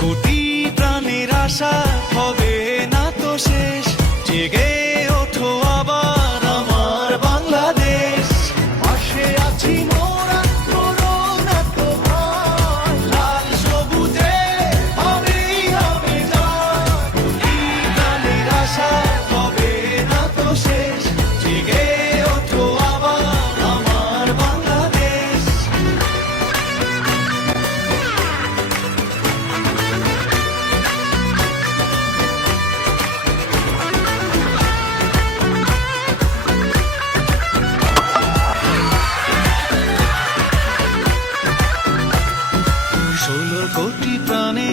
কোটি প্রাণের আশা হবে না তো শেষ, জেগে ওঠো আবার আমার বাংলাদেশ। পাশে আছি মোরা, করো না তো ভয়, লাল সবুজে হবেই হবে জয়। কোটি প্রাণের আশা হবে না তো শেষ, জেগে ওঠো আবার আমার বাংলাদেশ। ষোলো কোটি প্রাণে